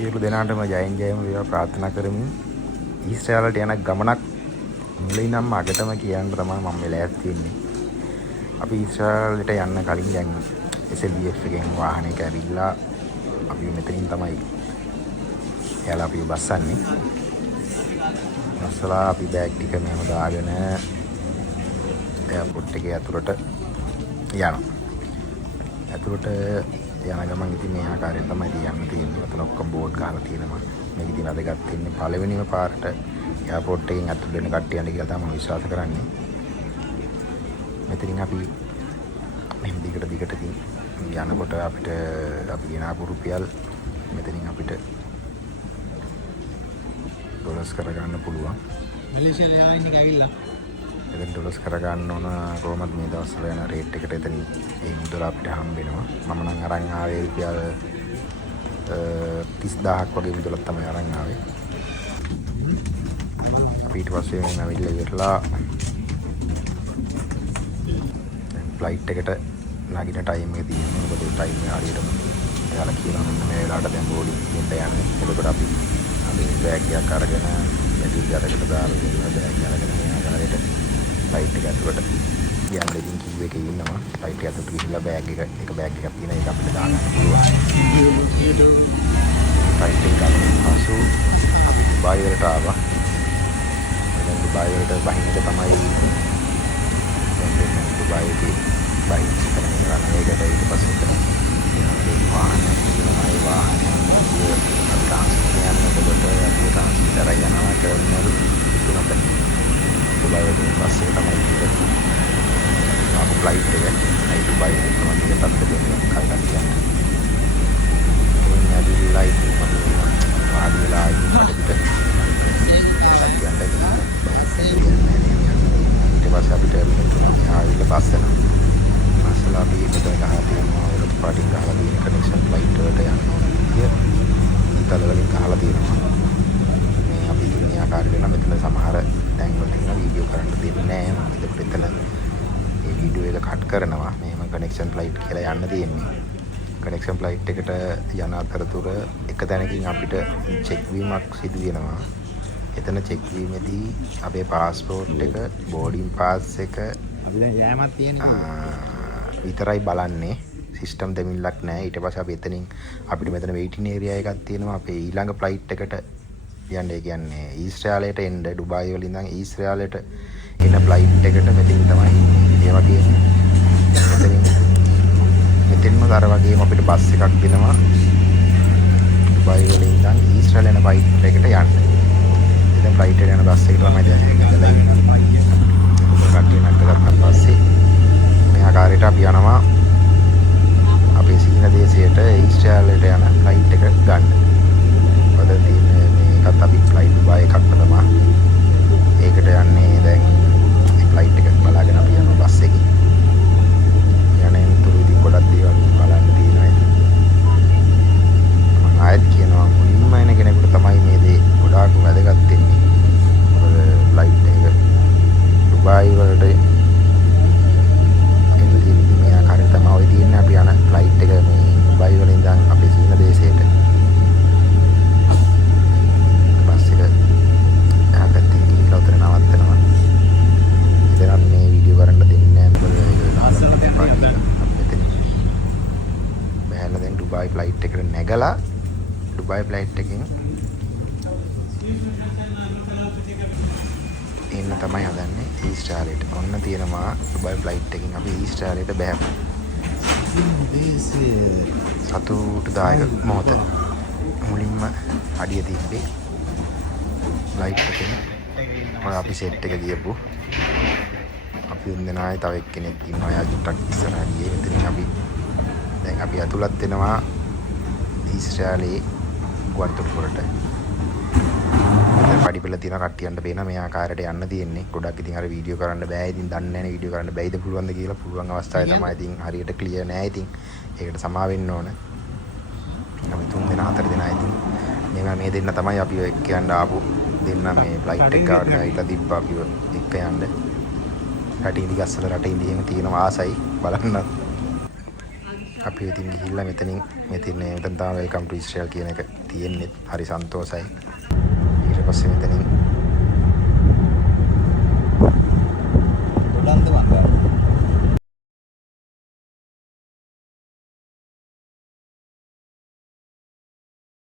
සියලු දෙනාටම ජයෙන් ජයම වේවා ප්‍රාර්ථනා කරමින් ඊශ්‍රායලට යන ගමනක් මුලින්ම අගටම කියන්න තමයි මම ලෑස්ති වෙන්නේ. අපි ඊශ්‍රායලට යන්න කලින් දැන් SLBF එකෙන් වාහනයක ඇවිල්ලා අපි මෙතනින් තමයි එයාලා අපි බස්සන්නේ. බස්සලා අපි බෑග් ටික මෙහෙම දාගෙන එයාපෝට් එකේ ඇතුළට යනවා. ඇතුළට යන ගමන් ඉතින් මේ ආකාරයෙන් තමයි යන්න තියෙන්නේ. අතන ඔක්කොම බෝඩ් ගහලා තියෙනවා. මේක ඉතින් අදගත් වෙන්නේ පළවෙනිම පාරට එයාපෝට් එකෙන් ඇතුළට එන කට්ටිය යන්න කියලා තමයි මම විශ්වාස කරන්නේ. මෙතනින් අපි මෙහෙම දිගට යනකොට අපිට අපි ගෙන ආපු රුපියල් මෙතනින් අපිට ඩොලර්ස් කරගන්න පුළුවන්. මැලේසියාල යායින් එක ඇවිල්ලා එතෙන් ඩොලර්ස් කරගන්න ඕන කොහොමද මේ දවස්වල යන රේට් එකට එතන ඒ මුදල අපිට හම්බ වෙනවා. මම නම් අරන් ආවේ රුපියල් 30000ක් වගේ මුදලක් තමයි අරන් ආවේ. අපි ඊට පස්සේ මම ඇවිල්ලා ඉවරලා ෆ්ලයිට් එකට නගින ටයිම් එක තියෙනවා. මොකද ඒ ටයිම් එක හරියටම එයාලා කියලා මෙන්න මේ වෙලාවට දැන් බෝඩින් එකට යන්නේ. එතකොට අපි බෑග් එකක් අරගෙන යටි ජරකට දාලා ඉන්නවා. බෑග් අරගෙන මේ ආකාරයට ෆ්ලයිට් එක ඇතුළට යන්න ඉතින් කිව් එකේ ඉන්නවා. ෆ්ලයිට් එක ඇතුළට ගිහිල්ලා බෑග් එක බෑග් එකක් තියෙන එක අපිට දාගන්න පුළුවන්. ෆ්ලයිට් එක ගමන් පසු අපි දුබායි වලට ආවා. දැන් දුබායි වලට බහින්න තමයි දැන් දුබායිදී බයික් කරන්නේ ඒකට ඊට පස්සේ තමයි වාහනයක් තිබුණා. ඒ වාහනය ට්‍රාන්ස්පෝර්ට් යනකොට අපි ට්‍රාන්ස්පෝර්ට් කරා යනවා ටර්මිනල් තුනකට. දුබායිදී බස් එක තමයි ඉන්නේ. ආපු ෆ්ලයිට් එක දුබායි තමයි ටිකට් දෙන්න කල්පනා කියන්නේ. ඒ නැදිලා ඉතින් මම වාඩිලා මට පිට ඊට පස්සේ අපි ටර්මිනල් තුනට ආවිල්ලා බස් යනවා. බස්ලා අපි මෙතන ගහලා තියෙනවා. ඒකට පාටින් ගහලා තියෙන කනෙක්ෂන් ෆ්ලයිට් වලට යන්න ඕන විදිය ඉතල වලින් ගහලා තියෙනවා. මේ අපි ඉන්නේ ආකාරයට නම් මෙතන සමහර තැන් වල තියෙන වීඩියෝ කරන්න දෙන්නේ නැහැ. මම ඒකට එතන මේ වීඩියෝ එක කට් කරනවා. මේම කනෙක්ෂන් ෆ්ලයිට් කියලා යන්න තියෙන්නේ. කනෙක්ෂන් ෆ්ලයිට් එකට යන අතරතුර එක තැනකින් අපිට චෙක් වීමක් සිදු වෙනවා. එතන චෙක් වීමේදී අපේ પાස්පෝර්ට් එක බෝඩින් පාස් එක අපි දැන් යෑමක් තියෙනවා විතරයි බලන්නේ. සිස්ටම් දෙමිල්ලක් නැහැ. ඊට පස්සේ අපි එතනින් අපිට මෙතන වෙයිටින් ඒරියා එකක් තියෙනවා. අපේ ඊළඟ ෆ්ලයිට් එකට යන්න. ඒ කියන්නේ ඊශ්‍රායලයට එන්න ඩුබායි වල ඉඳන් ඊශ්‍රායලයට එන ෆ්ලයිට් එකට මෙතනින් තමයි ඉන්නේ. ඒ වගේම මෙතනින්ම අර වගේම අපිට බස් එකක් දෙනවා ඩුබායි වල ඉඳන් ඊශ්‍රායල යන ෆ්ලයිට් එකට යන්න. ඉතින් ෆ්ලයිට් එකට යන බස් එකට තමයි දැන් ඉඳලා ඉන්නේ. කට්ටිය නැගගත්තාන් පස්සේ මේ ආකාරයට අපි යනවා අපේ සීන දේශයට ඊශ්‍රායලයට යන ෆ්ලයිට් එක ගන්න. පද තියෙන මේකත් අපි ෆ්ලයිට් දුබායි එකක් තමයි. ඒකට යන්නේ දැන් මේ ෆ්ලයිට් එක බලාගෙන අපි යනවා බස් එකේ. යන්නේ තුරු ඉතින් ගොඩක් දේවල් බලන්න තියෙනවා. මම ආයෙත් කියනවා මුලින්ම එන කෙනෙකුට තමයි මේ දේ ගොඩාක් වැදගත් වෙන්නේ. මොකද ෆ්ලයිට් එක දුබායි වලට එන්න තියෙන මේ ආකාරයට තමයි ඔය තියෙන්නේ. අපි යන ෆ්ලයිට් එක මේ දුබායි වල ඉඳන් අපේ සීන දේශයට බස් එක පැත්තෙන් ගිහිල්ලා උතර නවත්තනවා. ඉතින් මේ වීඩියෝ කරන්න දෙන්නේ නැහැ. මොකද ඒක දාලා දෙපා කියලා. අපි මෙතන බෑලා දැන් දුබායි ෆ්ලයිට් එකට නැගලා දුබායි ෆ්ලයිට් එකෙන් එන්න තමයි හදන්නේ ඊශ්‍රායලයට. ඔන්න තියෙනවා දුබායි ෆ්ලයිට් එකකින් අපි ඊශ්‍රායලයට බෑපු. සතුටුදායක මොහොත. මුලින්ම අඩිය තිබ්බේ ෆ්ලයිට් එකෙන්. ඔය අපි සෙට් එක ගියපු. අපි දෙන්නායි තව එක්කෙනෙක් ඉන්නවා. එයා චුට්ටක් ඉස්සරහා ගියේ. එතනින් අපි දැන් අපි අතුලත් වෙනවා ඊශ්‍රායලයේ ගුවන්තොටුපළට. පඩිපෙළ තියෙන කට්ටියන්ට පේන මේ ආකාරයට යන්න තියෙන්නේ. ගොඩක් ඉතින් අර වීඩියෝ කරන්න බෑ. ඉතින් දන්නේ නැහැ නේ වීඩියෝ කරන්න බැයිද පුළුවන්ද කියලා. පුළුවන් අවස්ථාවේ තමයි ඉතින් හරියට ක්ලියර් නෑ. ඉතින් ඒකට සමා වෙන්න ඕන. අපි 3 දෙනා 4 දෙනා ඉතින් මේ දෙන්න තමයි අපි එක්ක යන්න ආපු දෙන්න මේ ෆ්ලයිට් එක ගාවට ගිහිල්ලා තිබ්බා අපි එක්ක යන්න. රටින් ගස්සල රටින් එහෙම තියෙනවා ආසයි බලන්න. අපි ඉතින් ගිහිල්ලා මෙතනින් මෙතන තමයි වෙල්කම් ටු ඊශ්‍රායල් කියන එක තියෙන්නේ. හරි සන්තෝසයි. ඊට පස්සේ මෙතනින්